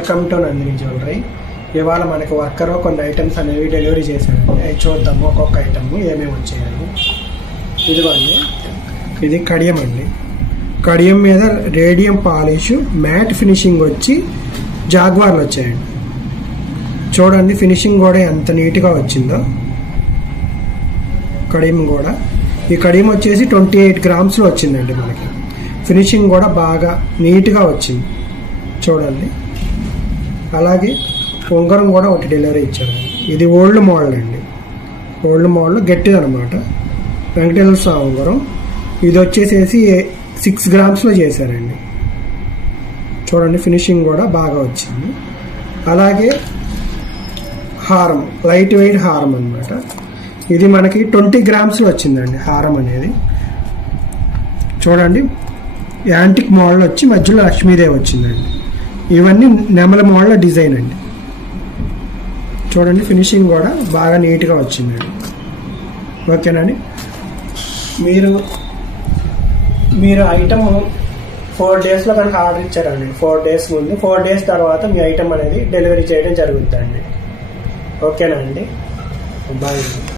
Welcome to Nandini jewellery ఇవాళ మనకి worker కొన్ని ఐటమ్స్ అనేవి డెలివరీ చేశారండి. అవి చూద్దాము ఒక్కొక్క ఐటమ్ ఏమేమి వచ్చాయని. ఇదిగోండి. ఇది కడియం అండి. కడియం మీద రేడియం పాలిష్ మ్యాట్ ఫినిషింగ్ వచ్చి జాగ్వార్లు వచ్చాయండి. చూడండి ఫినిషింగ్ కూడా ఎంత నీట్గా వచ్చిందో. కడియం కూడా ఈ కడియం వచ్చేసి ట్వంటీ ఎయిట్ గ్రామ్స్లో వచ్చిందండి మనకి. ఫినిషింగ్ కూడా బాగా నీట్గా వచ్చింది. చూడండి. అలాగే ఉంగరం కూడా ఒకటి డెలివరీ ఇచ్చారు. ఇది ఓల్డ్ మోడల్ అండి. ఓల్డ్ మోడల్ గట్టిది అనమాట వెంకటేశ్వర స్వామి ఉంగరం. ఇది వచ్చేసేసి సిక్స్ గ్రామ్స్లో చేశారండి. చూడండి ఫినిషింగ్ కూడా బాగా వచ్చింది. అలాగే హారం లైట్ వెయిట్ హారం అనమాట ఇది మనకి ట్వంటీ గ్రామ్స్లో వచ్చిందండి హారం అనేది. చూడండి యాంటిక్ మోడల్ వచ్చి మధ్యలో లక్ష్మీదేవి వచ్చిందండి. ఇవన్నీ నెమల మోడల్ డిజైన్ అండి. చూడండి ఫినిషింగ్ కూడా బాగా నీట్గా వచ్చింది. ఓకేనండి? మీరు మీరు ఐటమ్ ఫోర్ డేస్లో కనుక ఆర్డర్ ఇచ్చారండి. ఫోర్ డేస్ ముందు ఫోర్ డేస్ తర్వాత మీ ఐటమ్ అనేది డెలివరీ చేయడం జరుగుతుందండి. ఓకేనా అండి? బాయ్.